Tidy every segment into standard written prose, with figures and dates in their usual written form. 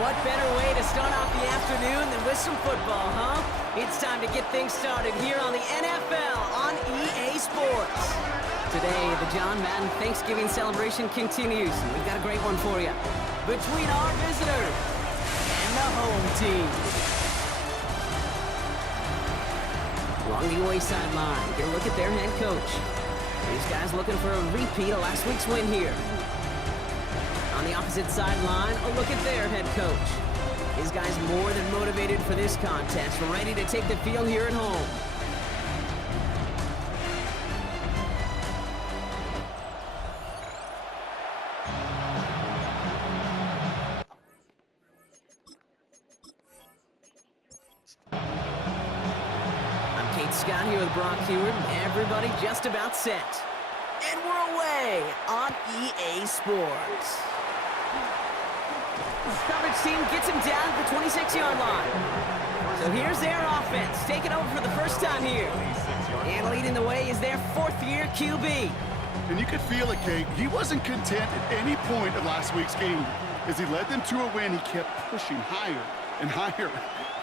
What better way to start off the afternoon than with some football, huh? It's time to get things started here on the NFL on EA Sports. Today, the John Madden Thanksgiving celebration continues. We've got a great one for you. Between our visitors and the home team. Along the away sideline, get a look at their head coach. These guys looking for a repeat of last week's win here. On the opposite sideline, a look at their head coach. These guys more than motivated for this contest, ready to take the field here at home. Scott here with Brock Heward. Everybody just about set. And we're away on EA Sports. Coverage team gets him down at the 26-yard line. So here's their offense, taking over for the first time here. And leading the way is their fourth-year QB. And you could feel it, Kate. He wasn't content at any point of last week's game. As he led them to a win, he kept pushing higher and higher.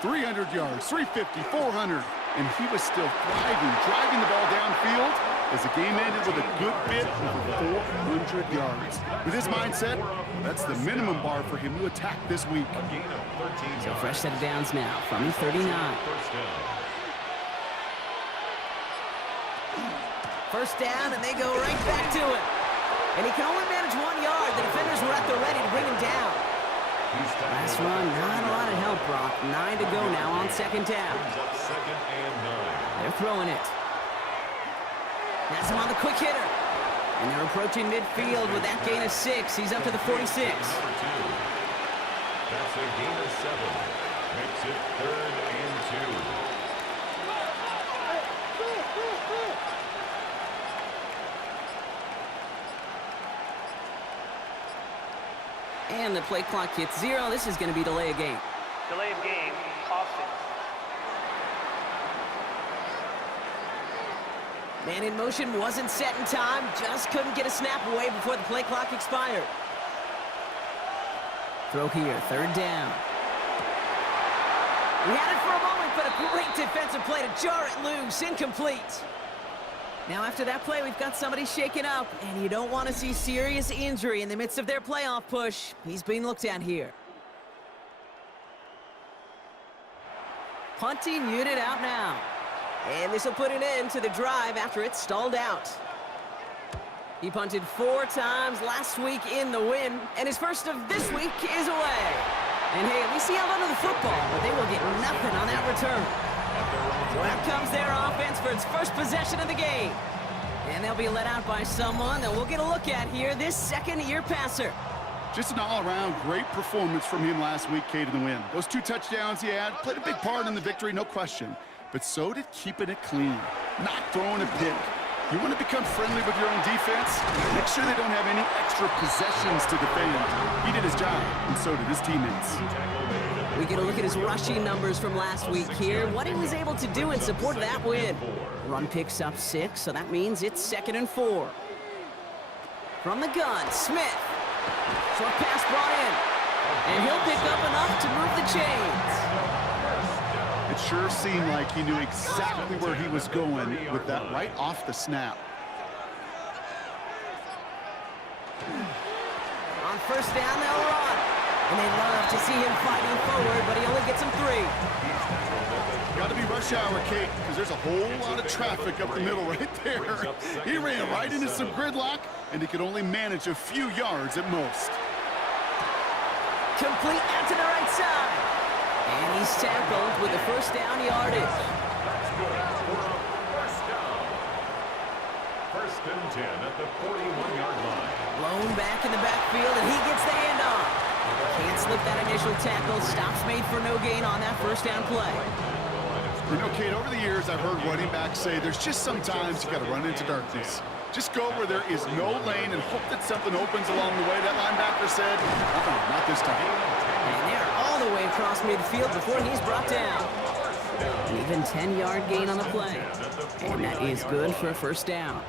300 yards, 350, 400. And he was still thriving, driving the ball downfield as the game ended with a good bit over 400 yards. With his mindset, that's the minimum bar for him to attack this week. So fresh set of downs now from the 39. First down, and they go right back to it. And he can only manage 1 yard. The defenders were at the ready to bring him down. Last run, not a lot of help, Brock. 9 to go now on second down. They're throwing it. That's him on the quick hitter. And they're approaching midfield with that gain of 6. He's up to the 46. That's a gain of 7. Makes it 3rd and 2. And the play clock hits 0. This is going to be delay of game. Delay of game, offense. Man in motion wasn't set in time. Just couldn't get a snap away before the play clock expired. Throw here, 3rd down. We had it for a moment, but a great defensive play to jar it loose. Incomplete. Now after that play, we've got somebody shaken up, and you don't want to see serious injury in the midst of their playoff push. He's being looked at here. Punting unit out now. And this will put an end to the drive after it stalled out. He punted 4 times last week in the win, and his first of this week is away. And hey, at least he held onto the football, but they will get nothing on that return. So out comes their offense for its first possession of the game. And they'll be let out by someone that we'll get a look at here, this second-year passer. Just an all-around great performance from him last week, Kate, in the win. Those 2 touchdowns he had played a big part in the victory, no question. But so did keeping it clean, not throwing a pick. You want to become friendly with your own defense? Make sure they don't have any extra possessions to defend. He did his job, and so did his teammates. We get a look at his rushing numbers from last week here, what he was able to do in support of that win. Run picks up 6, so that means it's 2nd and 4. From the gun, Smith. Short pass brought in. And he'll pick up enough to move the chains. It sure seemed like he knew exactly where he was going with that right off the snap. On first down, they'll run. And they love to see him fighting forward, but he only gets him 3. Got to be rush hour, Kate, because there's a whole lot of traffic up the middle right there. He ran right into some gridlock, and he could only manage a few yards at most. Complete out to the right side. And he's tackled with the first down yardage. First and 10 at the 41-yard line. Blown back in the backfield, and he gets the handoff. Can't slip that initial tackle. Stops made for no gain on that first down play. You know, Kate, over the years, I've heard running backs say there's just sometimes you got to run into darkness. Just go where there is no lane and hope that something opens along the way. That linebacker said, not this time. And they're all the way across midfield before he's brought down. An even 10-yard gain on the play. And that is good for a first down.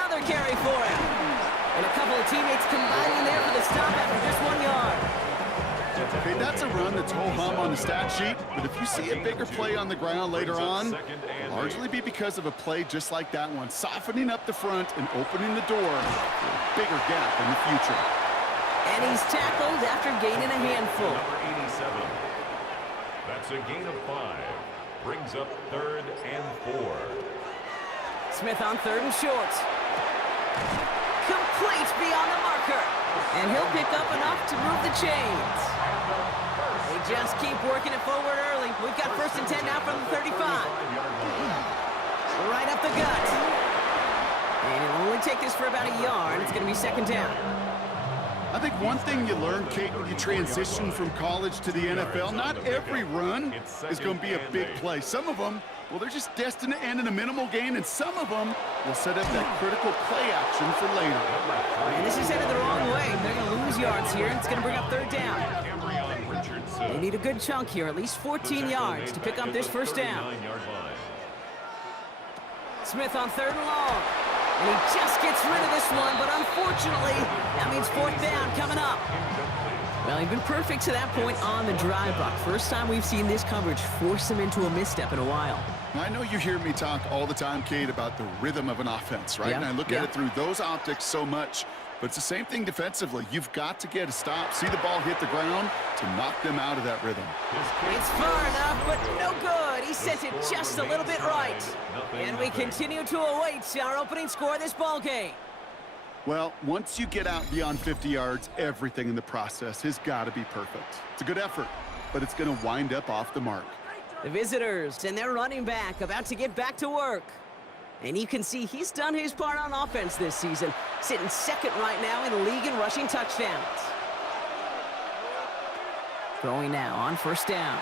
another carry for him. And a couple of teammates combining there for the stop after just 1 yard. Okay, that's a run that's ho-hum on the stat sheet, but if you see a bigger play on the ground later on, it'll largely be because of a play just like that one, softening up the front and opening the door for a bigger gap in the future. And he's tackled after gaining a handful. Number 87. That's a gain of 5. Brings up 3rd and 4. Smith on 3rd and short. Complete beyond the marker. And he'll pick up enough to move the chains. They just keep working it forward early. We've got 1st and 10 now from the 35. Right up the gut. And it'll only take this for about a yard. It's going to be 2nd down. I think one thing you learn, Kate, when you transition from college to the NFL, not every run is going to be a big play. Some of them, well, they're just destined to end in a minimal gain, and some of them will set up that critical play action for later. And this is headed the wrong way. They're going to lose yards here, and it's going to bring up 3rd down. They need a good chunk here, at least 14 yards to pick up this 1st down. Smith on 3rd and long. And he just gets rid of this one, but unfortunately, that means 4th down coming up. Well, he's been perfect to that point on the drive block. First time we've seen this coverage force him into a misstep in a while. I know you hear me talk all the time, Kate, about the rhythm of an offense, right? And I look at it through those optics so much. But it's the same thing defensively. You've got to get a stop, see the ball hit the ground to knock them out of that rhythm. It's far enough, but no good. He sent it just a little bit right. And we continue to await our opening score of this ball game. Well, once you get out beyond 50 yards, everything in the process has got to be perfect. It's a good effort, but it's going to wind up off the mark. The visitors and their running back about to get back to work. And you can see he's done his part on offense this season, sitting 2nd right now in the league in rushing touchdowns. Throwing now on 1st down.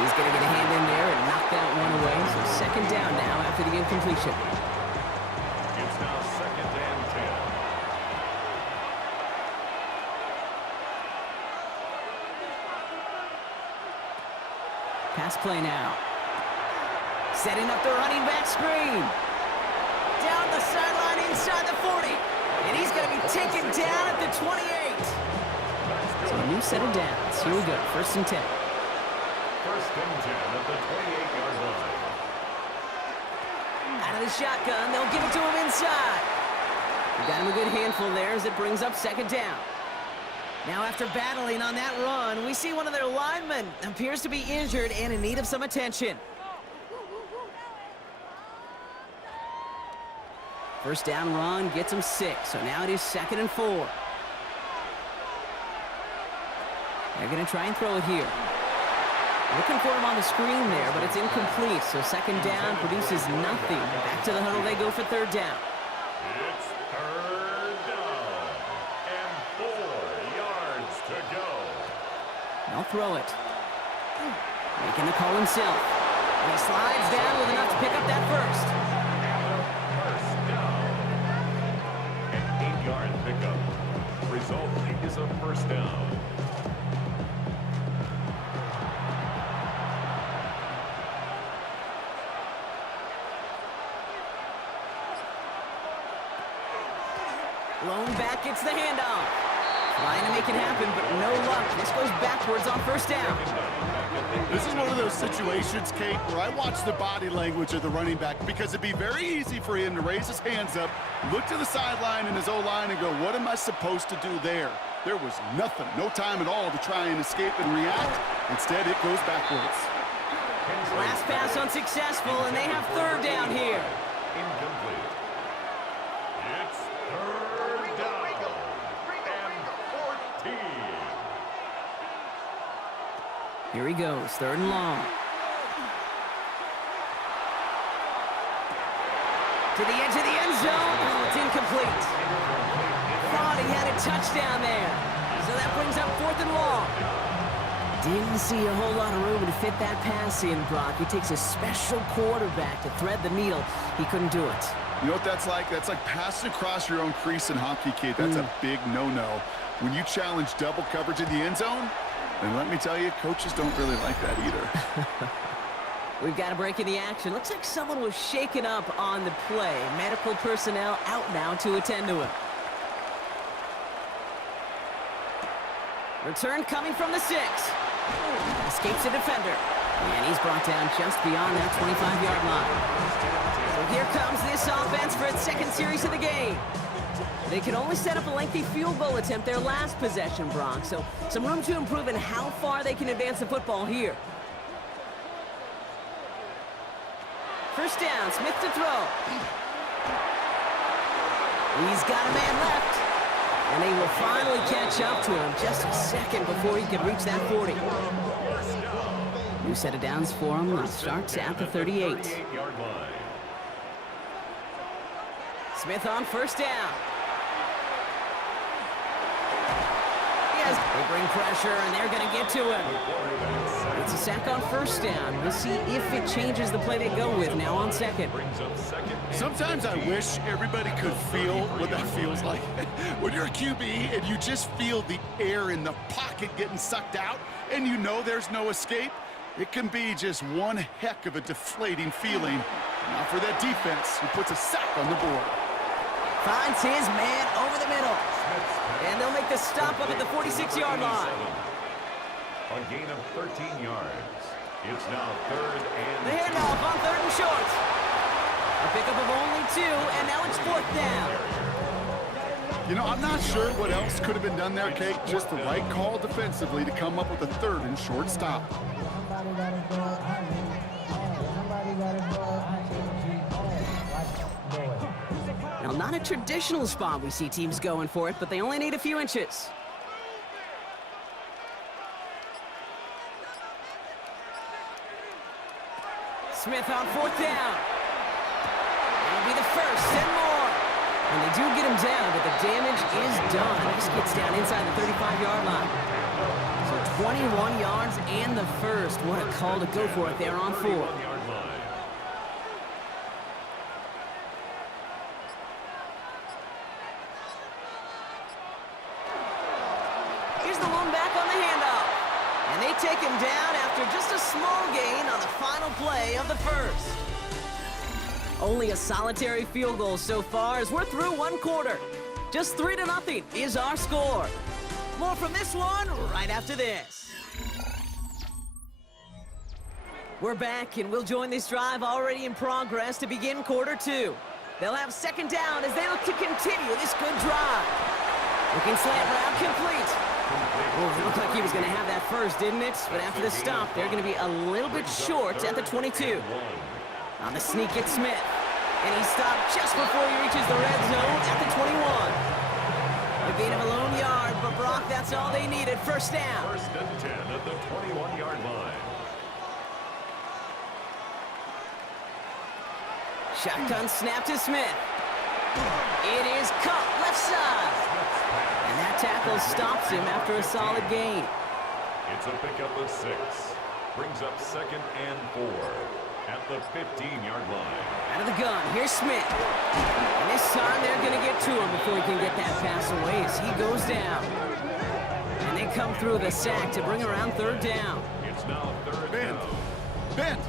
He's going to get a hand in there and knock that one away. So 2nd down now after the incompletion. It's now 2nd and 10. Pass play now. Setting up the running back screen. Down the sideline inside the 40. And he's going to be taken down at the 28. So a new set of downs. Here we go. 1st and 10. 1st and 10 at the 28-yard line. Out of the shotgun. They'll give it to him inside. We got him a good handful there as it brings up 2nd down. Now after battling on that run, we see one of their linemen appears to be injured and in need of some attention. 1st down run gets him 6, so now it is 2nd and 4. They're going to try and throw it here. Looking for him on the screen there, but it's incomplete, so 2nd down produces nothing. Back to the huddle they go for 3rd down. It's 3rd down and 4 yards to go. They'll throw it. Making the call himself. And he slides down with enough to pick up that 1st. 1st down. An 8-yard pickup. Result is a 1st down. Lone back gets the handoff. Trying to make it happen, but no luck. This goes backwards on 1st down. This is one of those situations, Kate, where I watch the body language of the running back because it'd be very easy for him to raise his hands up, look to the sideline in his O-line and go, what am I supposed to do there? There was nothing, no time at all to try and escape and react. Instead, it goes backwards. Last pass unsuccessful, and they have 3rd down here. Incomplete. It's 3rd down and 14. Here he goes, 3rd and long. To the edge of the end zone. Oh, it's incomplete. Thought he had a touchdown there. So that brings up 4th and long. Didn't see a whole lot of room to fit that pass in, Brock. It takes a special quarterback to thread the needle. He couldn't do it. You know what that's like? That's like passing across your own crease in hockey, Kate. That's a big no-no. When you challenge double coverage in the end zone, and let me tell you, coaches don't really like that either. We've got a break in the action. Looks like someone was shaken up on the play. Medical personnel out now to attend to him. Return coming from the 6. Escapes the defender. And he's brought down just beyond that 25-yard line. So here comes this offense for its second series of the game. They could only set up a lengthy field goal attempt their last possession, Bronx. So some room to improve in how far they can advance the football here. First down, Smith to throw. He's got a man left. And they will finally catch up to him just a second before he could reach that 40. New set of downs for him. It starts at the 38. Smith on first down. Yes, they bring pressure, and they're going to get to him. It's a sack on first down. We'll see if it changes the play they go with now on second. Sometimes I wish everybody could feel what that feels like. When you're a QB and you just feel the air in the pocket getting sucked out and you know there's no escape, it can be just one heck of a deflating feeling. Now for that defense, who puts a sack on the board. Finds his man over the middle. And they'll make the stop up at the 46-yard line. A gain of 13 yards. It's now third and The handoff on third and short. A pickup of only 2, and now it's fourth down. You know, I'm not sure what else could have been done there, Kate. Just the right call defensively to come up with a third and short stop. Now, not a traditional spot we see teams going for it, but they only need a few inches. Smith on fourth down. That'll be the first and more. And they do get him down, but the damage is done. This gets down inside the 35-yard line. So 21 yards and the first. What a call to go for it there on 4. Here's the one back on the handoff. And they take him down after just a small gain on the final play of the first. Only a solitary field goal so far as we're through one quarter. Just 3-0 is our score. More from this one right after this. We're back, and we'll join this drive already in progress to begin quarter 2. They'll have second down as they look to continue this good drive. Looking slant route complete. Well, it looked like he was going to have that first, didn't it? But after the stop, they're going to be a little bit short at the 22. On the sneak, it's Smith. And he stopped just before he reaches the red zone at the 21. A gain of a lone yard, but Brock, that's all they needed. First down. First and 10 at the 21-yard line. Shotgun snap to Smith. It is caught left side. And that tackle stops him after a solid gain. It's a pickup of 6. Brings up second and 4 at the 15-yard line. Out of the gun, here's Smith. And this time they're going to get to him before he can get that pass away as he goes down. And they come through the sack to bring around third down. It's now third Bend. down. Bend.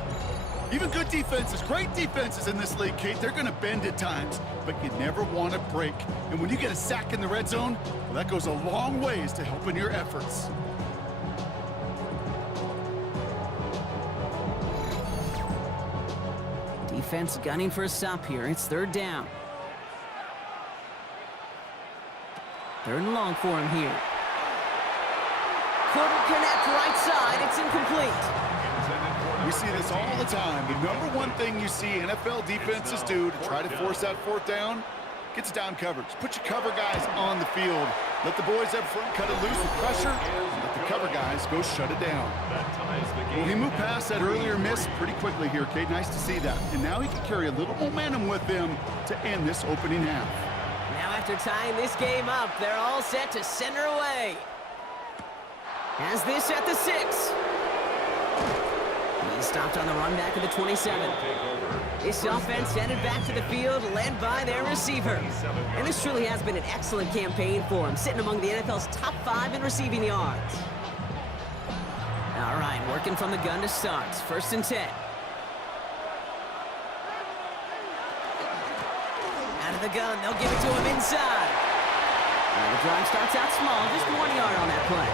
Even good defenses, great defenses in this league, Kate, they're going to bend at times, but you never want to break. And when you get a sack in the red zone, well, that goes a long ways to helping your efforts. Defense gunning for a stop here. It's third down. Third and long for him here. Couldn't connect right side. It's incomplete. We see this all the time. The number one thing you see NFL defenses do to try to force that fourth down, gets down coverage. Put your cover guys on the field. Let the boys up front cut it loose with pressure. And let the cover guys go shut it down. Well, he moved past that earlier miss pretty quickly here, Kate. Nice to see that. And now he can carry a little momentum with him to end this opening half. Now after tying this game up, they're all set to send her away. Has this at the 6. He stopped on the run back of the 27. This offense headed back to the field, led by their receiver. And this truly has been an excellent campaign for him, sitting among the NFL's top 5 in receiving yards. All right, working from the gun to start. First and 10. the gun. They'll give it to him inside. And the drive starts out small, just 1 yard on that play.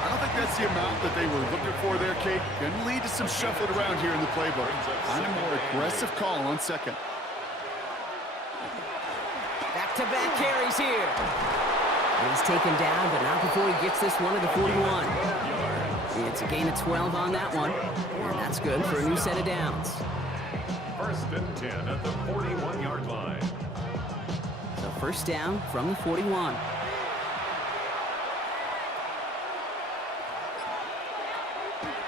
I don't think that's the amount that they were looking for there, Kate. Going to lead to some shuffling around here in the playbook. Find a more aggressive call on second. Back-to-back carries here. He's taken down, but not before he gets this one to the 41. It's a gain of 12 on that one, and that's good for a new set of downs. First and 10 at the 41-yard line. So first down from the 41.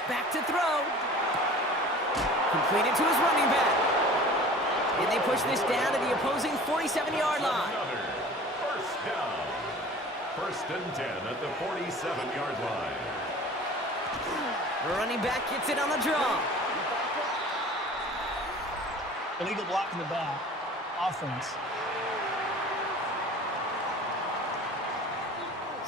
Back to throw. Completed to his running back. And they push this down to the opposing 47-yard line. First down. First and 10 at the 47-yard line. Running back gets it on the draw. Illegal block in the back. Offense.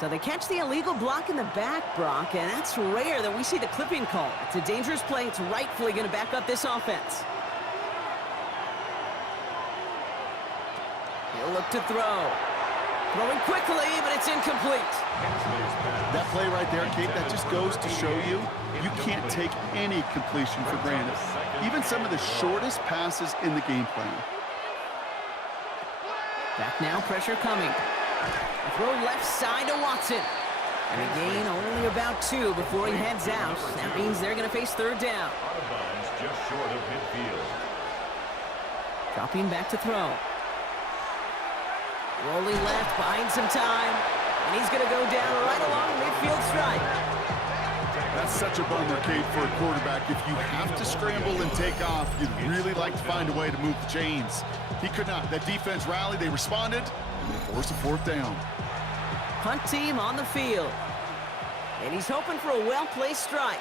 So they catch the illegal block in the back, Brock, and that's rare that we see the clipping call. It's a dangerous play. It's rightfully going to back up this offense. He'll look to throw. Throwing quickly, but it's incomplete. That play right there, Kate, that just goes to show you can't take any completion for granted. Even some of the shortest passes in the game plan. Back now, pressure coming. A throw left side to Watson. And a gain only about 2 before he heads out. That means they're going to face third down. Out of bounds, just short of midfield. Dropping back to throw. Rolling left, buying some time. And he's going to go down right along midfield stripe. That's such a bummer, Kate, for a quarterback. If you have to scramble and take off, you'd really like to find a way to move the chains. He could not. That defense rallied, they responded, and they forced a fourth down. Punt team on the field. And he's hoping for a well-placed strike.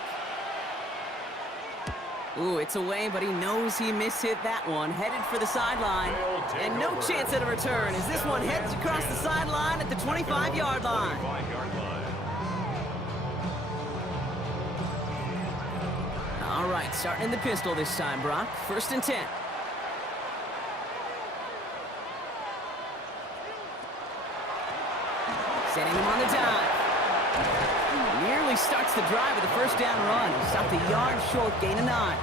Ooh, it's away, but he knows he mishit that one. Headed for the sideline. And no chance at a return as this one heads across the sideline at the 25-yard line. All right, starting in the pistol this time, Brock. First and 10. Setting him on the dive. Nearly starts the drive with a first down run. Stopped a yard short, gain of 9.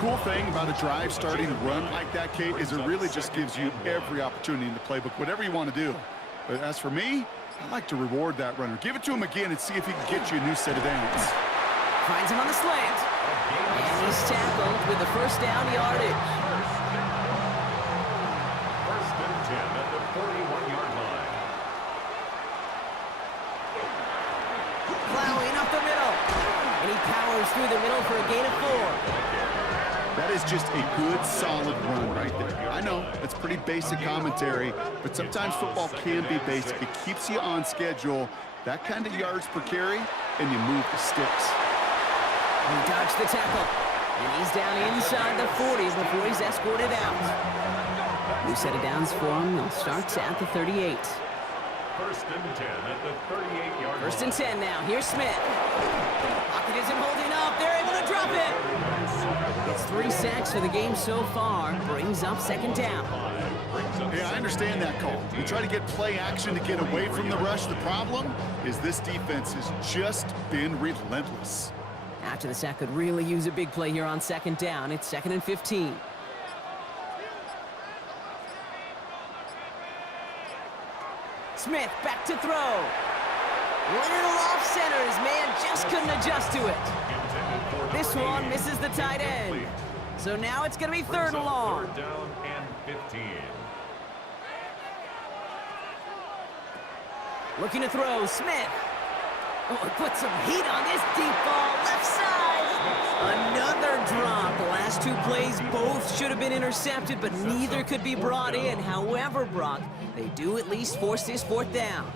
Cool thing about a drive starting to run like that, Kate, is it really just gives you every opportunity in the playbook, whatever you want to do. But as for me, I like to reward that runner. Give it to him again and see if he can get you a new set of downs. Finds him on the slant. And he's tackled with the first down yardage. First and 10 at the 41-yard line. Plowing up the middle. And he powers through the middle for a gain of 4. That is just a good, solid run right there. I know, it's pretty basic commentary, but sometimes football can be basic. It keeps you on schedule, that kind of yards per carry, and you move the sticks. He dodged the tackle. And he's down inside the 40 before he's escorted out. New set of downs for him. They'll start at the 38. First and 10 at the 38-yard line. First and 10 now. Here's Smith. Pocket isn't holding up. They're able to drop it. It's 3 sacks for the game so far. Brings up second down. Yeah, I understand that call. You try to get play action to get away from the rush. The problem is this defense has just been relentless. After the sack could really use a big play here on second down. It's 2nd and 15. Smith back to throw. Little off center. His man just couldn't adjust to it. This one misses the tight end. So now it's going to be 3rd and long. Third down and 15. Looking to throw. Smith. Oh, put some heat on this deep ball. Left side. Another drop. The last 2 plays both should have been intercepted, but neither could be brought in. However, Brock, they do at least force this 4th down.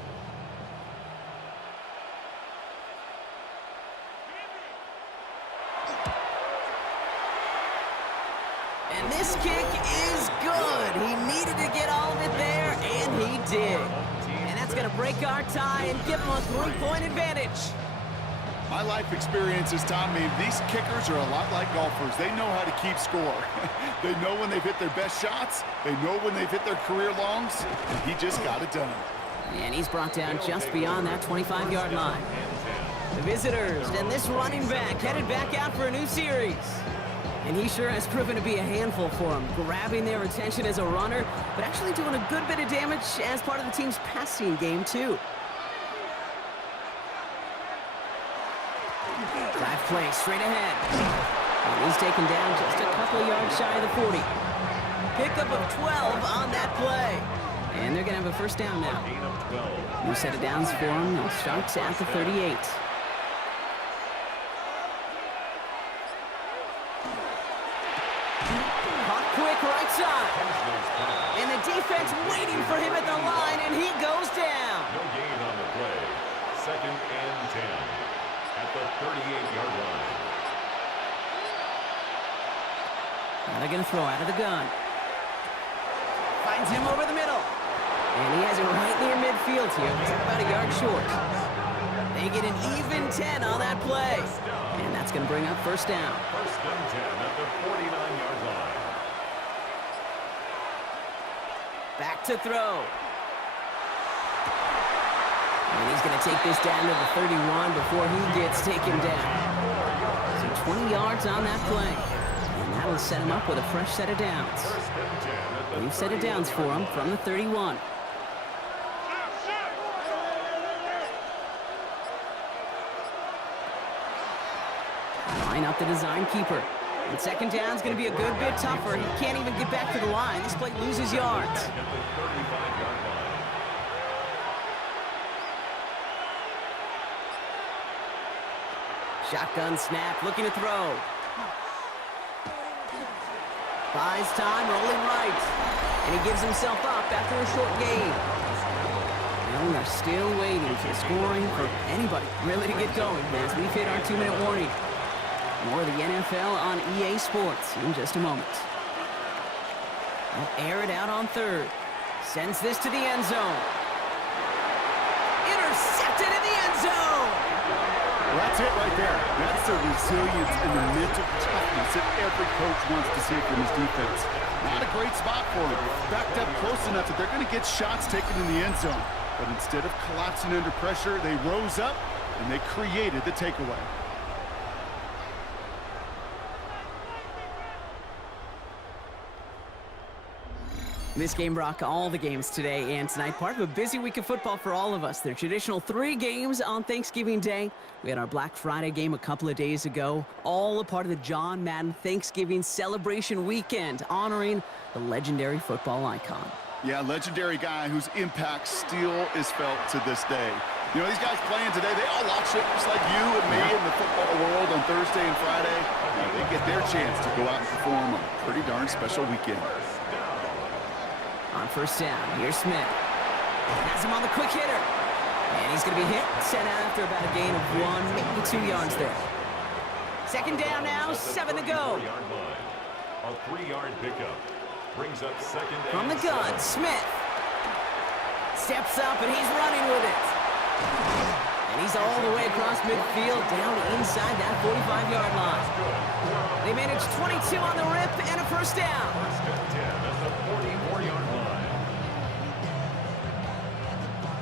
And this kick is good. He needed to get all of it there, and he did. And that's going to break our tie and give him a 3-point advantage. My life experience has taught me these kickers are a lot like golfers. They know how to keep score. They know when they've hit their best shots. They know when they've hit their career longs. And he just got it done. And he's brought down just beyond that 25-yard line. The visitors and this running back headed back out for a new series. And he sure has proven to be a handful for them, grabbing their attention as a runner, but actually doing a good bit of damage as part of the team's passing game, too. Drive play straight ahead. And he's taken down just a couple of yards shy of the 40. Pickup of 12 on that play. And they're going to have a first down now. New set of downs for them. They'll start at the 38. Caught quick right side. And the defense waiting for him at the line, and he goes down. No gain on the play. 2nd and 10 at the 38-yard line. Now they're going to throw out of the gun. Finds him over the middle. And he has it right near midfield here. He's about a yard short. They get an even 10 on that play. And that's going to bring up first down. 1st and 10 at the 49-yard line. Back to throw. And he's going to take this down to the 31 before he gets taken down. So 20 yards on that play. And that'll set him up with a fresh set of downs. New set of downs for him from the 31. Line up the design keeper. And second down's going to be a good bit tougher. He can't even get back to the line. This play loses yards. Shotgun snap, looking to throw. Buys time, rolling right. And he gives himself up after a short gain. And we are still waiting for scoring for anybody really to get going as we've hit our 2-minute warning. More of the NFL on EA Sports in just a moment. They'll air it out on third. Sends this to the end zone. Intercepted in the end zone! Well, that's it right there. That's the resilience and the mental toughness that every coach wants to see from his defense. Not a great spot for him. Backed up close enough that they're going to get shots taken in the end zone. But instead of collapsing under pressure, they rose up and they created the takeaway. This game brought all the games today and tonight. Part of a busy week of football for all of us. Their traditional 3 games on Thanksgiving Day. We had our Black Friday game a couple of days ago. All a part of the John Madden Thanksgiving celebration weekend, honoring the legendary football icon. Yeah, legendary guy whose impact still is felt to this day. You know, these guys playing today, they all lost it just like you and me in the football world on Thursday and Friday. They get their chance to go out and perform a pretty darn special weekend. On first down, here's Smith. Has him on the quick hitter. And he's going to be hit, set out after about a gain of 1, maybe 2 yards there. Second down now, 7 to go. A 3-yard pickup brings up second down. From the gun, Smith. Steps up and he's running with it. And he's all the way across midfield, down inside that 45-yard line. They managed 22 on the rip and a first down. First and 10 at the 44-yard line.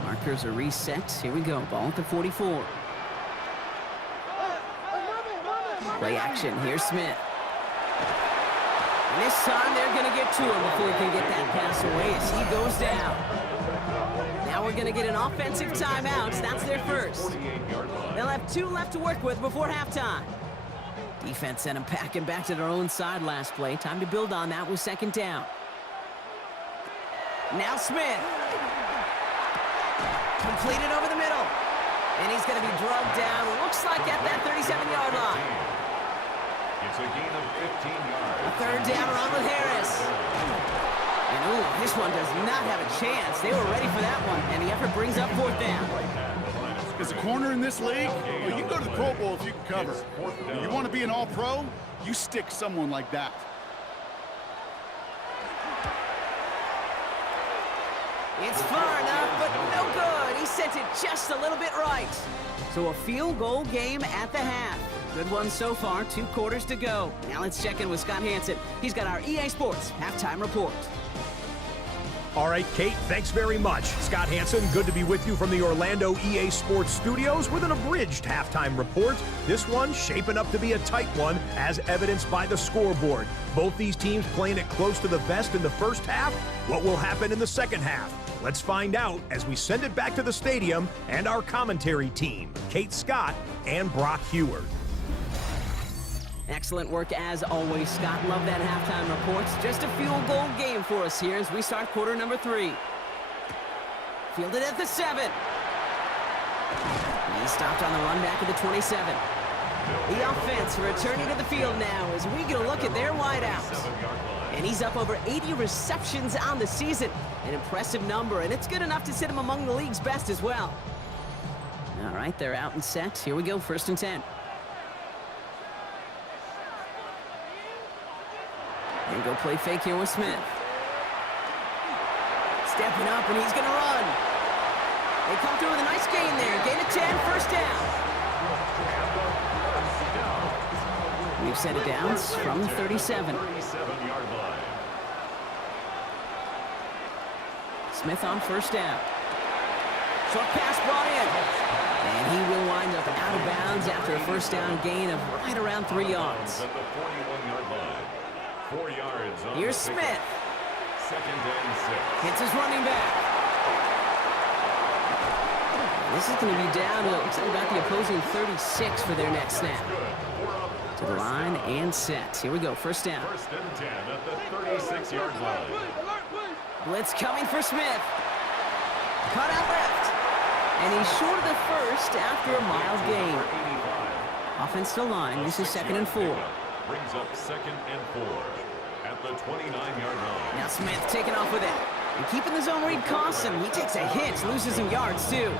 Markers are reset. Here we go. Ball at the 44. Play action. Here's Smith. And this time they're going to get to him before he can get that pass away as he goes down. Now we're going to get an offensive timeout. That's their first. They'll have 2 left to work with before halftime. Defense sent them packing back to their own side last play. Time to build on that with second down. Now Smith. Completed over the middle. And he's going to be drugged down, looks like at that 37-yard line. It's a gain of 15 yards. A third down run with Harris. And ooh, this one does not have a chance. They were ready for that one, and the effort brings up fourth down. As a corner in this league, well, you can go to the Pro Bowl if you can cover. If you want to be an all-pro, you stick someone like that. It's far enough, but no good. He sent it just a little bit right. So a field goal game at the half. Good one so far, 2 quarters to go. Now let's check in with Scott Hansen. He's got our EA Sports halftime report. All right, Kate, thanks very much. Scott Hansen, good to be with you from the Orlando EA Sports Studios with an abridged halftime report. This one shaping up to be a tight one, as evidenced by the scoreboard. Both these teams playing it close to the vest in the first half. What will happen in the second half? Let's find out as we send it back to the stadium and our commentary team, Kate Scott and Brock Heward. Excellent work as always, Scott. Love that halftime report. Just a field goal game for us here as we start quarter number 3. Fielded at the 7. He stopped on the run back at the 27. The offense returning to the field now as we get a look at their wideouts. And he's up over 80 receptions on the season. An impressive number, and it's good enough to sit him among the league's best as well. All right, they're out and set. Here we go, 1st and 10. And go play fake here with Smith. Stepping up, and he's going to run. They come through with a nice gain there. Gain of 10, 1st down. We've set it down from 37. Smith on 1st down. Short pass brought in. And he will wind up out of bounds after a 1st down gain of right around 3 yards. 4 yards on Here's Smith. 2nd and 6. Hits his running back. This is going to be down to, looks like about the opposing 36 for their next snap. To the line and set. Here we go, 1st down. 1st and 10 at the 36-yard line. Blitz coming for Smith. Cut out left. And he's short of the 1st after a mild gain. Offensive line, this is 2nd and 4. Brings up 2nd and 4 at the 29-yard line. Now Smith taking off with it. And keeping the zone read costs him. He takes a hit, loses some yards too.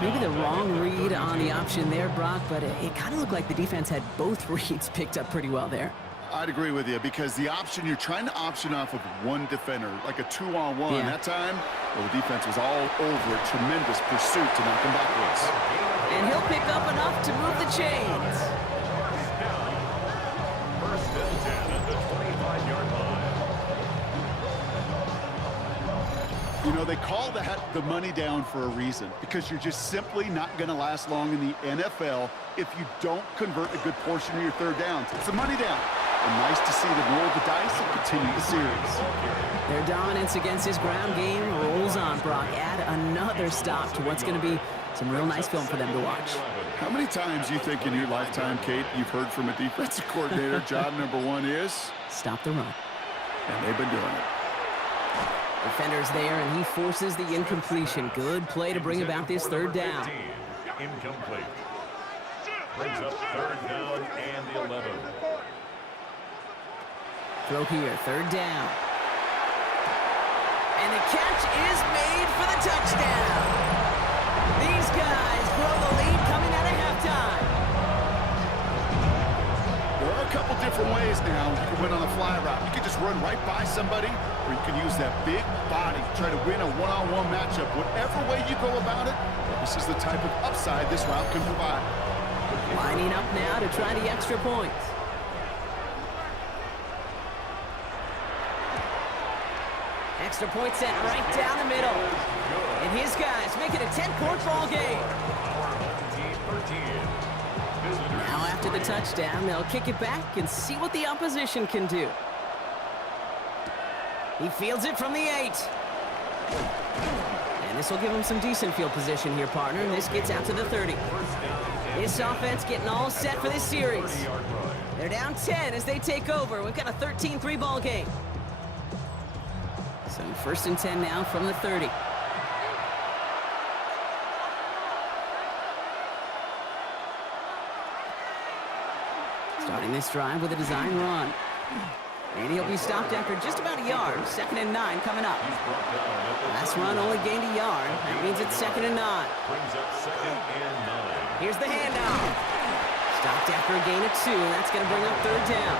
Maybe the wrong read on the option there, Brock, but it kind of looked like the defense had both reads picked up pretty well there. I'd agree with you, because the option, you're trying to option off of one defender, like a 2-on-1. Yeah. That time, well, the defense was all over it. Tremendous pursuit to knock him backwards. And he'll pick up enough to move the chains. 1st and 10 at the 25-yard line. You know, they call that the money down for a reason, because you're just simply not going to last long in the NFL if you don't convert a good portion of your 3rd downs. It's a money down. And nice to see them roll the dice and continue the series. Their dominance against his ground game rolls on, Brock. Add another stop to what's going to be some real nice film for them to watch. How many times do you think in your lifetime, Kate, you've heard from a defensive coordinator, job number 1 is? Stop the run. And they've been doing it. Defender's there, and he forces the incompletion. Good play to bring about this 3rd down. Incomplete. Brings up 3rd down and 11. Throw here, 3rd down. And the catch is made for the touchdown. These guys grow the lead coming out of halftime. There are a couple different ways now you can win on the fly route. You can just run right by somebody, or you can use that big body to try to win a one-on-one matchup. Whatever way you go about it, this is the type of upside this route can provide. Lining up now to try the extra points. Extra point set right down the middle. And his guys make it a 10-point ball game. Now after the touchdown, they'll kick it back and see what the opposition can do. He fields it from the 8. And this will give him some decent field position here, partner. And this gets out to the 30. This offense getting all set for this series. They're down 10 as they take over. We've got a 13-3 ball game. So 1st and 10 now from the 30. Starting this drive with a design run. And he'll be stopped after just about a yard. 2nd and 9 coming up. Last run only gained a yard. That means it's 2nd and 9. Brings up 2nd and 9. Here's the handoff. Stopped after a gain of 2, and that's going to bring up 3rd down.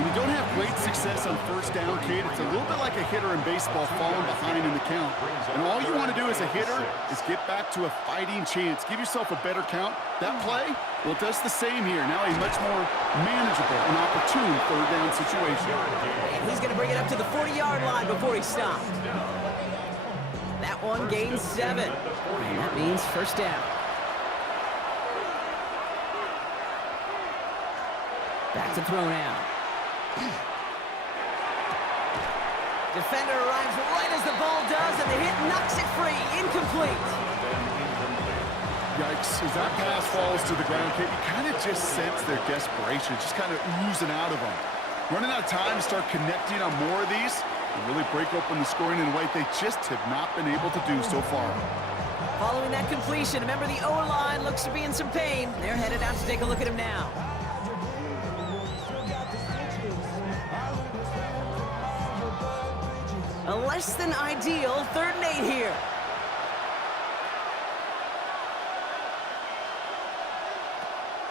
When you don't have great success on first down, Kate, it's a little bit like a hitter in baseball falling behind in the count. And all you want to do as a hitter is get back to a fighting chance. Give yourself a better count. That play, well, it does the same here. Now a much more manageable and opportune third down situation. And he's going to bring it up to the 40-yard line before he stopped. That one gains 7. And that means first down. Back to throw now. Defender arrives right as the ball does, and the hit knocks it free. Incomplete. Yikes. As that pass falls to the ground, Kate, you kind of just sense their desperation, just kind of oozing out of them. Running out of time to start connecting on more of these and really break open the scoring in a way they just have not been able to do so far. Following that completion, remember the O-line looks to be in some pain. They're headed out to take a look at him now. A less than ideal 3rd and 8 here.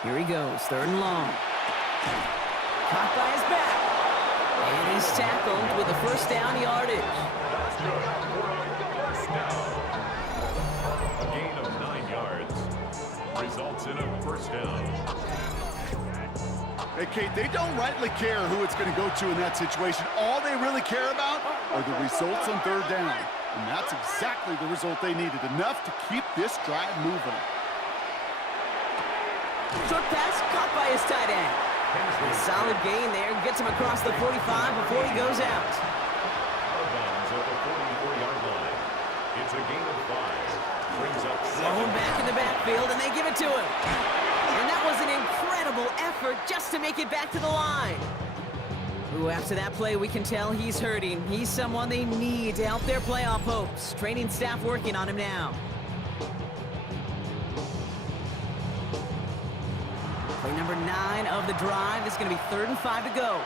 Here he goes, 3rd and long. Caught by his back. And he's tackled with a first down yardage. A gain of 9 yards results in a first down. Hey, Kate, they don't rightly care who it's going to go to in that situation. All they really care about are the results on 3rd down. And that's exactly the result they needed. Enough to keep this drive moving. Short pass caught by his tight end. A solid gain there. Gets him across the 45 before he goes out. Out of bounds at the 44-yard line. It's a gain of 5. Brings up Thrown back in the backfield, and they give it to him. And that was an incredible effort just to make it back to the line. Ooh, after that play, we can tell he's hurting. He's someone they need to help their playoff hopes. Training staff working on him now. Play number 9 of the drive is going to be 3rd and 5 to go.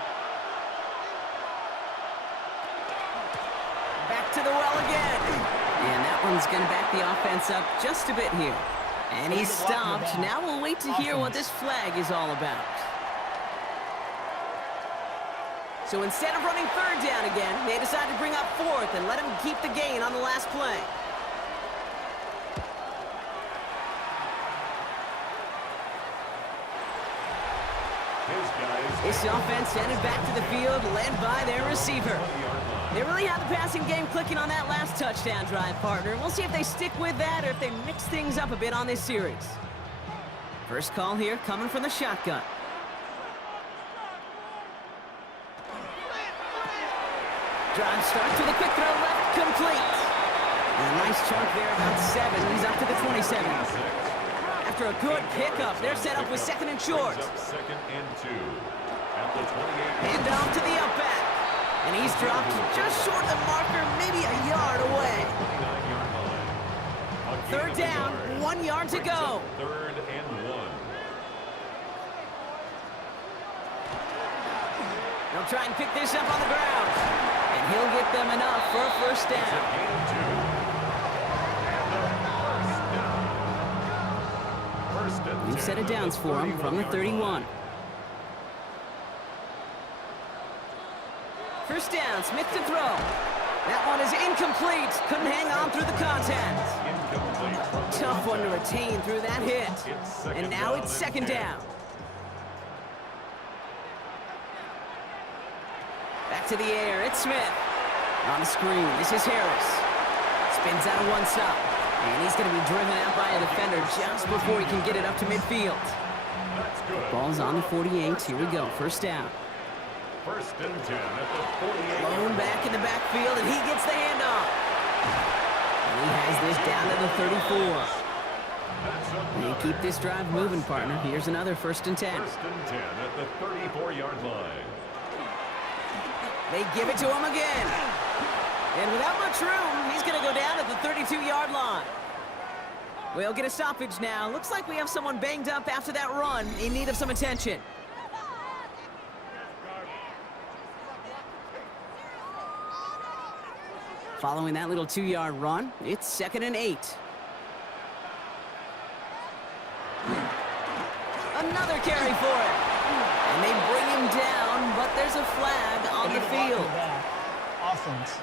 Back to the well again. And that one's going to back the offense up just a bit here. And he's stopped. Now we'll wait to hear what this flag is all about. So instead of running 3rd down again, they decide to bring up 4th and let him keep the gain on the last play. This offense headed back to the field, led by their receiver. They really have the passing game clicking on that last touchdown drive, partner. We'll see if they stick with that or if they mix things up a bit on this series. First call here coming from the shotgun. Drive starts with a quick throw left, complete. And a nice chunk there, about 7. He's up to the 27. After a good pickup, they're set up with 2nd and short. 2nd and 2 at the 28. And off to the up back. And he's dropped just short of the marker, maybe a yard away. 3rd down, 1 yard to go. 3rd and 1. They'll try and pick this up on the ground. And he'll get them enough for a first down. New set of downs for him from the 31. First down, Smith to throw. That one is incomplete. Couldn't hang on through the contact. Tough one to retain through that hit. And now it's 2nd down. Back to the air, it's Smith. On the screen, this is Harris. Spins out of one stop. And he's going to be driven out by a defender just before he can get it up to midfield. Ball's on the 48. Here we go, first down. 1st and 10 at the 48. Blown back in the backfield, and he gets the handoff. And he has this down to the 34. And keep this drive moving, partner. Here's another 1st and 10. 1st and 10 at the 34-yard line. They give it to him again. And without much room, he's going to go down at the 32-yard line. We'll get a stoppage now. Looks like we have someone banged up after that run in need of some attention. Following that little 2-yard run, it's 2nd and 8. Another carry for him. And they bring him down, but there's a flag on the field. Offense.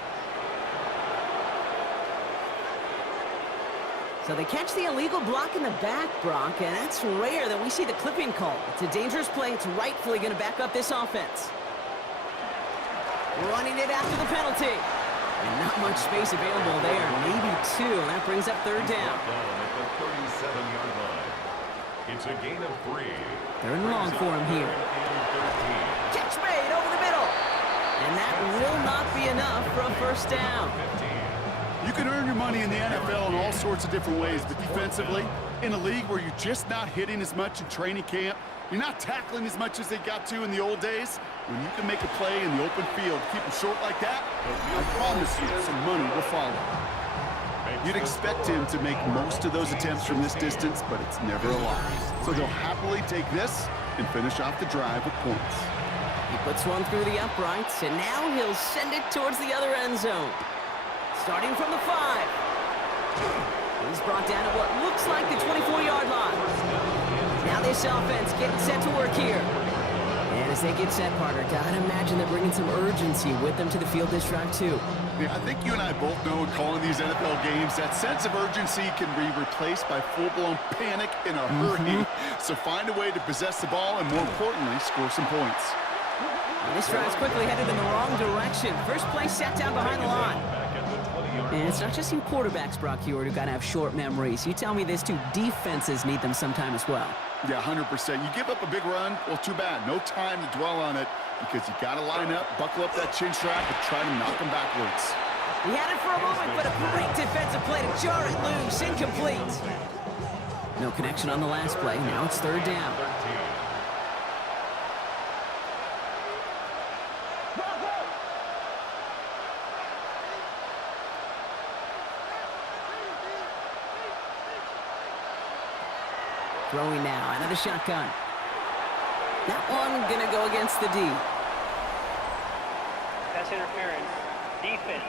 So they catch the illegal block in the back, Brock, and that's rare that we see the clipping call. It's a dangerous play. It's rightfully going to back up this offense. Running it after the penalty. And not much space available there. Maybe two, and that brings up third down. At the 37-yard line. It's a gain of 3. Third and long for him here. Catch made over the middle. And that will not be enough for a first down. You can earn your money in the NFL in all sorts of different ways, but defensively, in a league where you're just not hitting as much in training camp, you're not tackling as much as they got to in the old days, when you can make a play in the open field, keep them short like that, I promise you some money will follow. You'd expect him to make most of those attempts from this distance, but it's never a lot. So they'll happily take this and finish off the drive with points. He puts one through the uprights, and now he'll send it towards the other end zone. Starting from the 5. He's brought down at what looks like the 24-yard line. Now this offense getting set to work here. And as they get set, partner, gotta imagine they're bringing some urgency with them to the field this drive, too. Yeah, I think you and I both know in calling these NFL games, that sense of urgency can be replaced by full-blown panic in a hurry. So find a way to possess the ball and, more importantly, score some points. And this drive's quickly headed in the wrong direction. First play set down behind the line. And it's not just you quarterbacks, Brock Heward, who got to have short memories. You tell me this too, defenses need them sometime as well. Yeah, 100%. You give up a big run, well, too bad. No time to dwell on it because you got to line up, buckle up that chin strap, and try to knock them backwards. He had it for a moment, but a great defensive play to jar it loose. Incomplete. No connection on the last play. Now it's third down. Throwing now, another shotgun. That one gonna go against the D. That's interference. Defense.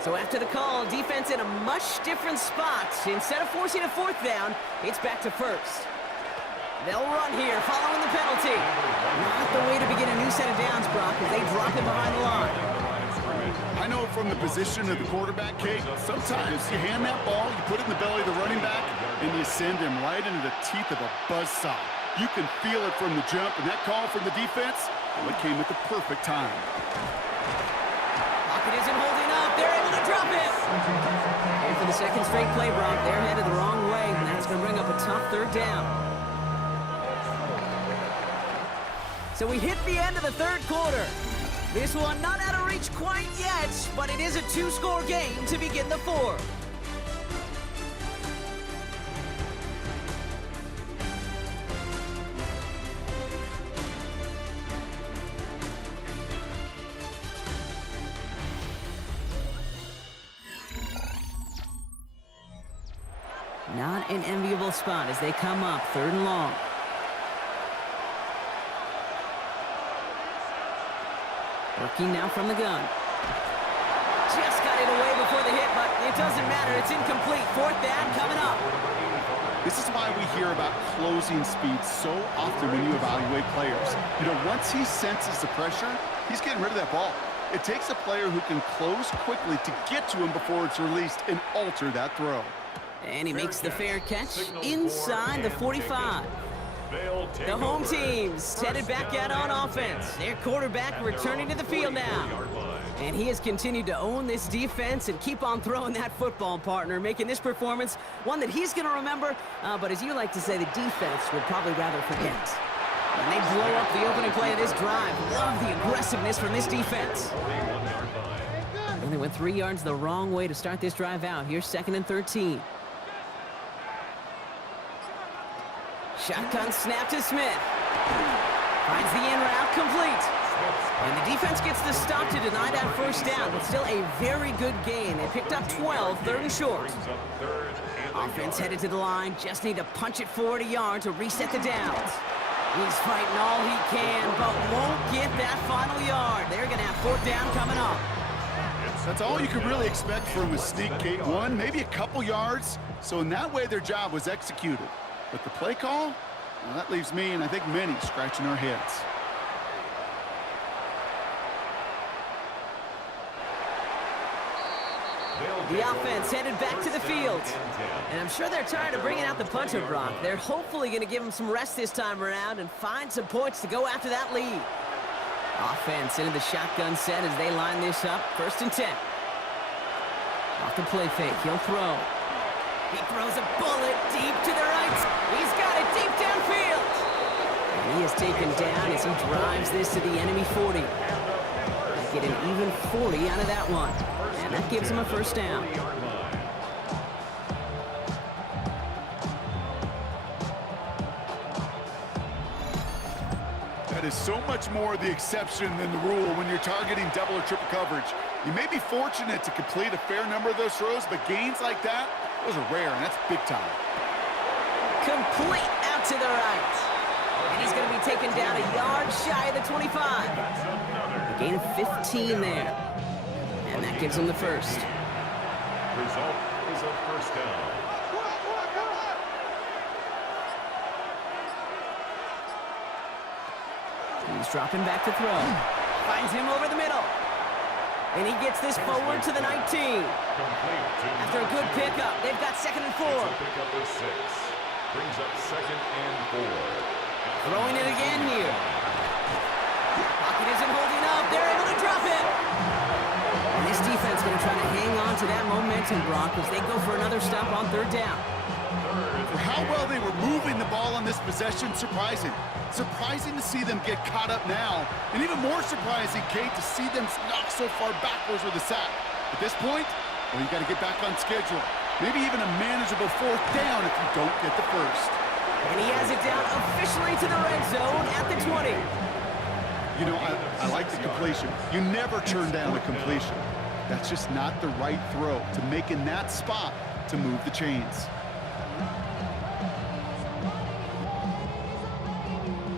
So after the call, defense in a much different spot. Instead of forcing a fourth down, it's back to first. They'll run here, following the penalty. Not the way to begin a new set of downs, Brock, as they drop it behind the line. I know from the position of the quarterback, Kate, sometimes you hand that ball, you put it in the belly of the running back, and you send him right into the teeth of a buzzsaw. You can feel it from the jump, and that call from the defense, well, it came at the perfect time. Pocket isn't holding up. They're able to drop it. And for the second straight play, Brock, they're headed the wrong way, and that's going to bring up a tough third down. So we hit the end of the third quarter. This one not out of reach quite yet, but it is a two-score game to begin the fourth. Not an enviable spot as they come up third and long. Working now from the gun. Just got it away before the hit, but it doesn't matter. It's incomplete. Fourth down coming up. This is why we hear about closing speed so often when you evaluate players. You know, once he senses the pressure, he's getting rid of that ball. It takes a player who can close quickly to get to him before it's released and alter that throw. And he makes the fair catch inside the 45. The home team's headed back out on offense. Their quarterback returning to the field now. And he has continued to own this defense and keep on throwing that football, partner, making this performance one that he's going to remember, but as you like to say, the defense would probably rather forget. And they blow up the opening play of this drive. Love the aggressiveness from this defense. And they went 3 yards the wrong way to start this drive out. Here's 2nd and 13. Shotgun snap to Smith. Finds the in route complete. And the defense gets the stop to deny that first down, but still a very good gain. They picked up 12, third and short. Offense headed to the line. Just need to punch it forward a yard to reset the downs. He's fighting all he can, but won't get that final yard. They're going to have fourth down coming up. That's all you could really expect from a sneak, Kate. One, maybe a couple yards. So in that way, their job was executed. But the play call, well, that leaves me and I think many scratching our heads. The offense headed back to the field. And I'm sure they're tired of bringing out the punter, Brock. They're hopefully going to give him some rest this time around and find some points to go after that lead. Offense into the shotgun set as they line this up. 1st and 10. Off the play fake, he'll throw. He throws a bullet deep to the right. He's got it deep downfield. And he is taken down as he drives this to the enemy 40. They get an even 40 out of that one. And that gives him a 1st down. That is so much more the exception than the rule when you're targeting double or triple coverage. You may be fortunate to complete a fair number of those throws, but gains like that, those are rare, and that's big time. Complete out to the right. And he's going to be taken down a yard shy of the 25. A gain of 15 there. And that gives him the 1st. Result is a 1st down. He's dropping back to throw. Finds him over the middle. And he gets this forward to the 19. After a good pickup, they've got 2nd and 4. Pickup of 6. Brings up 2nd and 4. Throwing it again here. Pocket isn't holding up. They're able to drop it. And this defense going to try to hang on to that momentum, Brock, as they go for another stop on 3rd down. For how well they were moving the ball on this possession, surprising. Surprising to see them get caught up now. And even more surprising, Kate, to see them knock so far backwards with a sack. At this point, well, you got to get back on schedule. Maybe even a manageable 4th down if you don't get the 1st. And he has it down officially to the red zone at the 20. You know, I like the completion. You never turn down a completion. That's just not the right throw to make in that spot to move the chains.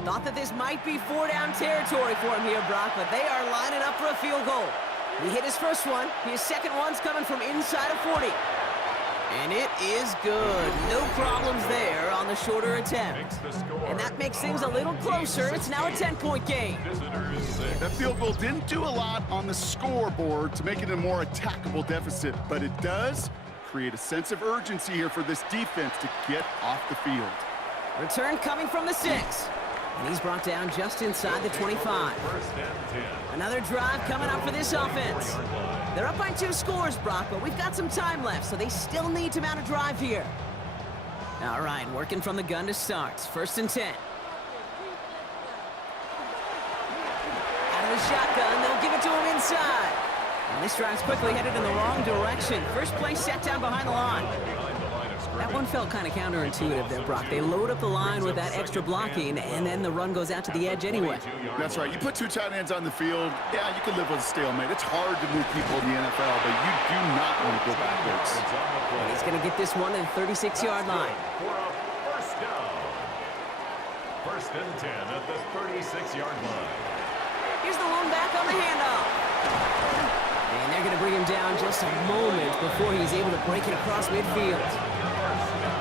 Thought that this might be 4-down territory for him here, Brock, but they are lining up for a field goal. He hit his 1st one. His 2nd one's coming from inside of 40. And it is good. No problems there on the shorter attempt. And that makes things a little closer. It's now a 10-point game. That field goal didn't do a lot on the scoreboard to make it a more attackable deficit, but it does create a sense of urgency here for this defense to get off the field. Return coming from the 6. And he's brought down just inside the 25. Another drive coming up for this offense. They're up by 2 scores, Brock, but we've got some time left, so they still need to mount a drive here. All right, working from the gun to start. 1st and 10. Out of the shotgun, they'll give it to him inside. And this drive's quickly headed in the wrong direction. First play set down behind the line. That one felt kind of counterintuitive there, Brock. They load up the line with that extra blocking, and then the run goes out to the edge anyway. That's right. You put 2 tight ends on the field, yeah, you can live with a stalemate. It's hard to move people in the NFL, but you do not want to go backwards. And he's going to get this one at the 36-yard line. For a 1st down. 1st and 10 at the 36-yard line. Here's the lone back on the handoff. And they're going to bring him down just a moment before he's able to break it across midfield.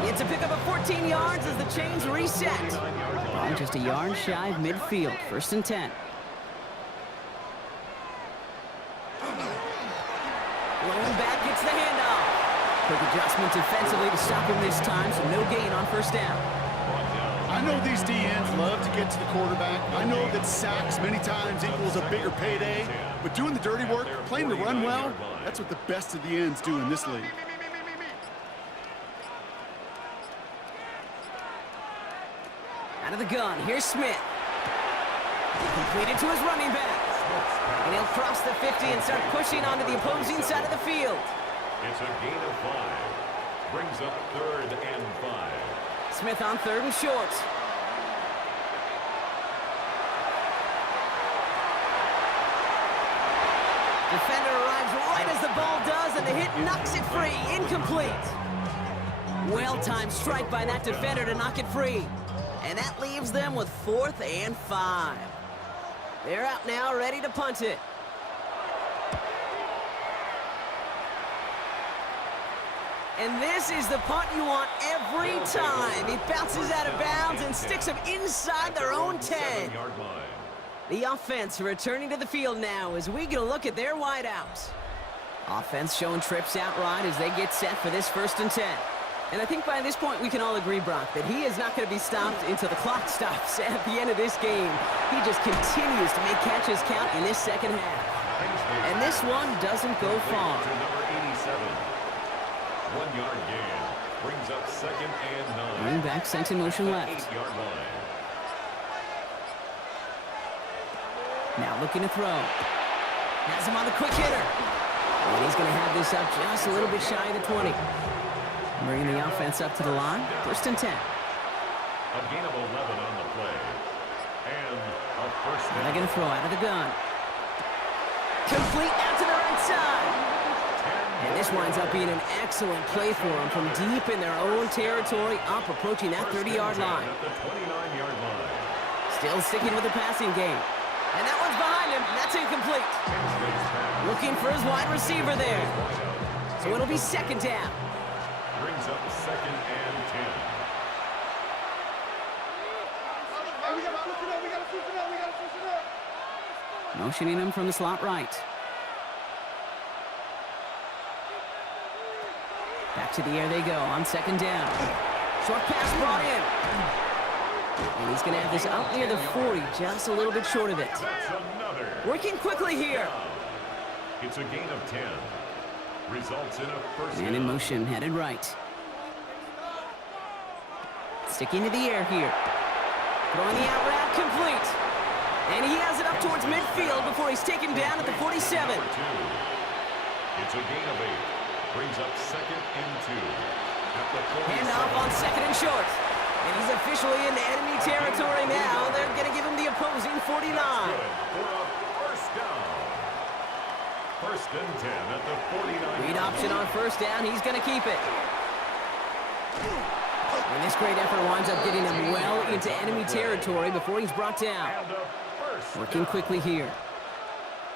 It's a pickup of 14 yards as the chains reset. Ball just a yard shy of midfield. 1st and 10. Lone back gets the handoff. Quick adjustment defensively to stop him this time, so no gain on 1st down. I know these DNs love to get to the quarterback. I know that sacks many times equals a bigger payday, but doing the dirty work, playing the run well, that's what the best of the ends do in this league. Out of the gun, here's Smith. Completed to his running back. And he'll cross the 50 and start pushing onto the opposing side of the field. It's a gain of 5. Brings up 3rd and 5. Smith on 3rd and short. Defender arrives right as the ball does, and the hit knocks it free. Incomplete. Well-timed strike by that defender to knock it free. And that leaves them with 4th and 5. They're out now, ready to punt it. And this is the punt you want every time. It bounces out of bounds and sticks them inside their own 10. 7-yard line. The offense returning to the field now as we get a look at their wideouts. Offense showing trips out right as they get set for this 1st and 10. And I think by this point we can all agree, Brock, that he is not going to be stopped until the clock stops at the end of this game. He just continues to make catches count in this second half. And this one doesn't go far. To number 87. 1-yard gain. Brings up 2nd and 9. Running back sent in motion left. 8-yard line. Now looking to throw. Has him on the quick hitter. And he's going to have this up just a little bit shy of the 20. Bringing the offense up to the line. 1st and 10. A gain of 11 on the play. And a first down. They're going to throw out of the gun. Complete out to the right side. And this winds up being an excellent play for them from deep in their own territory, up approaching that 30-yard line. At the 29-yard line. Still sticking with the passing game. And that one's behind him. That's incomplete. Looking for his wide receiver there. So it'll be 2nd down. Brings up 2nd and 10. Motioning him from the slot right. Back to the air they go on 2nd down. Short pass brought in. And he's going to have this out near the 40, just a little bit short of it. That's another. Working quickly here. It's a gain of 10. Results in a first Man in down. motion, headed right. Sticking to the air here. Throwing the out route complete. And he has it up towards midfield before he's taken down at the 47. Number 2. It's a gain of 8. Brings up 2nd and 2. At the 47. Handoff on 2nd and short. And he's officially into enemy territory now. They're going to give him the opposing 49. Good for a first down. 1st and 10 at the 49. Read option on 1st down. He's going to keep it. And this great effort winds up getting him well into enemy territory before he's brought down. And a first Working down. quickly here.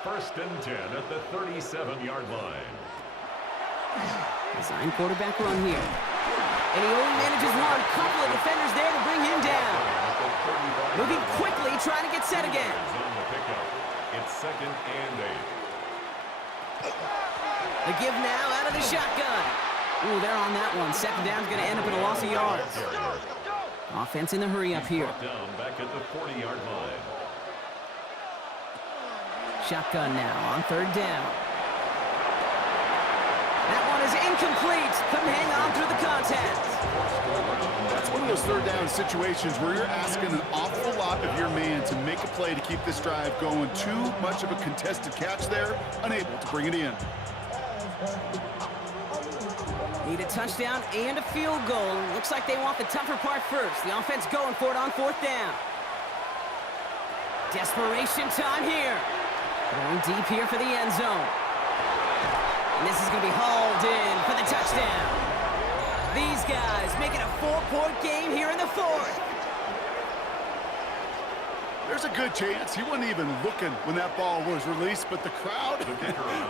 1st and 10 at the 37-yard line. Design quarterback run here. And he only manages one. Couple of defenders there to bring him down. Moving quickly, trying to get set again. On the pickup. It's 2nd and 8. The give now out of the shotgun. Ooh, they're on that one. 2nd down's going to end up in a loss of yards. Offense in the hurry up here. Down back at the 40-yard line. Shotgun now on 3rd down. That one is incomplete. Couldn't hang on through the contact. That's one of those 3rd down situations where you're asking an awful lot of your man to make a play to keep this drive going. Too much of a contested catch there, unable to bring it in. Need a touchdown and a field goal. Looks like they want the tougher part first. The offense going for it on 4th down. Desperation time here. Going deep here for the end zone. And this is going to be hauled in for the touchdown. These guys making a 4-point game here in the 4th. There's a good chance he wasn't even looking when that ball was released, but the crowd,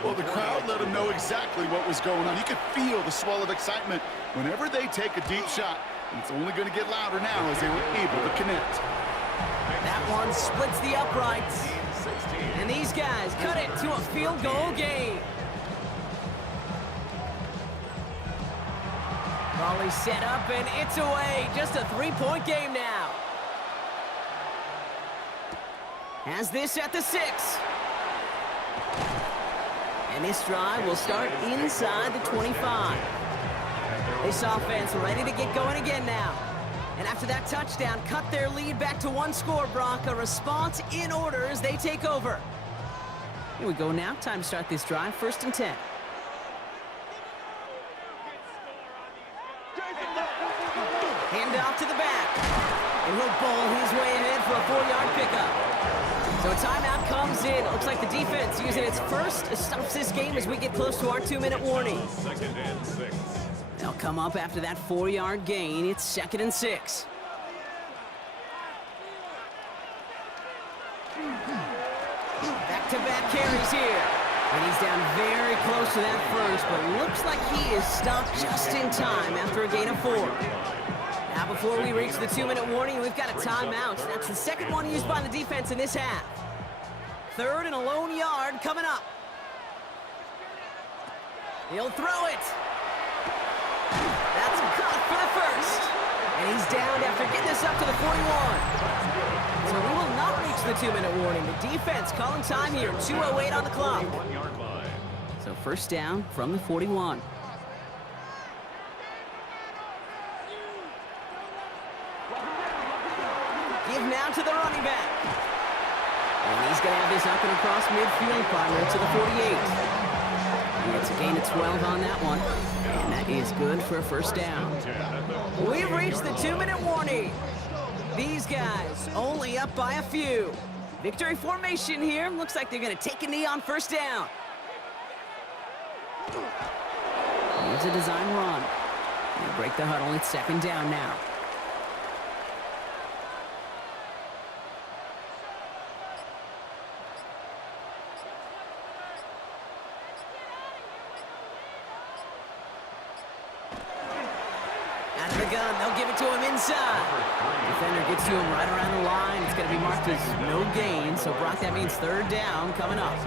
well, the crowd let him know exactly what was going on. You could feel the swell of excitement whenever they take a deep shot. And it's only going to get louder now as they were able to connect. That one splits the uprights. And these guys cut it to a field goal game. Volley set up and it's away. Just a 3-point game now. Has this at the 6. And this drive will start inside the 25. This offense ready to get going again now. And after that touchdown, cut their lead back to 1 score, Brock. A response in order as they take over. Here we go now. Time to start this drive. 1st and 10. Hand off to the back. And he'll bowl his way ahead for a 4-yard pickup. So a timeout comes in. Looks like the defense using its first stops this game as we get close to our 2-minute warning. 2nd and 6. They'll come up after that 4-yard gain. It's 2nd and 6. Back-to-back carries here. And he's down very close to that first, but looks like he is stopped just in time after a gain of 4. Now, before we reach the 2-minute warning, we've got a timeout. That's the second one used by the defense in this half. 3rd and a lone yard coming up. He'll throw it. That's caught for the first. And he's down after getting this up to the 41. So we will not reach the 2-minute warning. The defense calling time here. 2:08 on the clock. So first down from the 41. Give now to the running back. And he's going to have this up and across midfield, partner, to the 48. He gets a gain of 12 on that one. And that is good for a first down. We've reached the 2-minute warning. These guys only up by a few. Victory formation here. Looks like they're going to take a knee on first down. Here's a design run. They break the huddle. It's second down now. Out of the gun, they'll give it to him inside. Defender gets to him right around the line. It's going to be marked as no gain. So, Brock, that means third down coming up.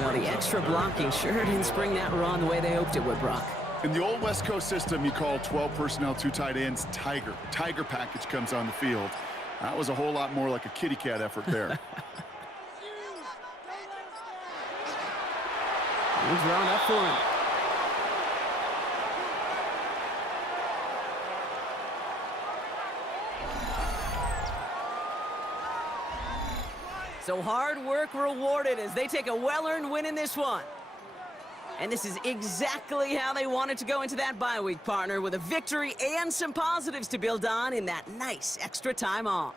Now, the extra blocking sure didn't spring that run the way they hoped it would, Brock. In the old West Coast system, you call 12 personnel, 2 tight ends, Tiger. Tiger package comes on the field. That was a whole lot more like a kitty cat effort there. He's drawn up for him. So hard work rewarded as they take a well-earned win in this one. And this is exactly how they wanted to go into that bye week, partner, with a victory and some positives to build on in that nice extra time off.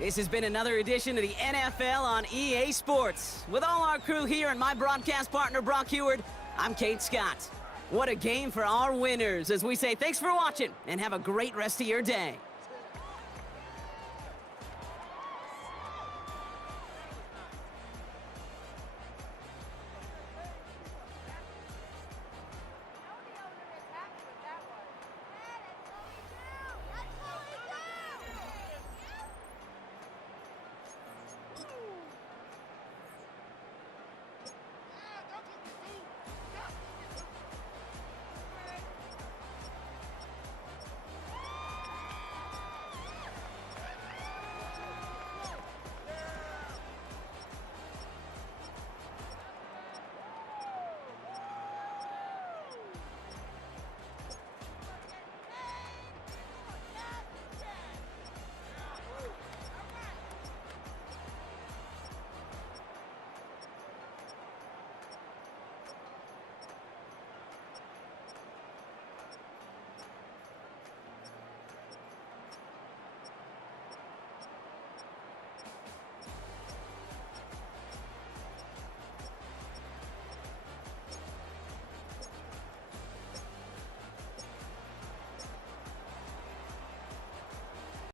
This has been another edition of the NFL on EA Sports. With all our crew here and my broadcast partner, Brock Heward, I'm Kate Scott. What a game for our winners as we say thanks for watching and have a great rest of your day.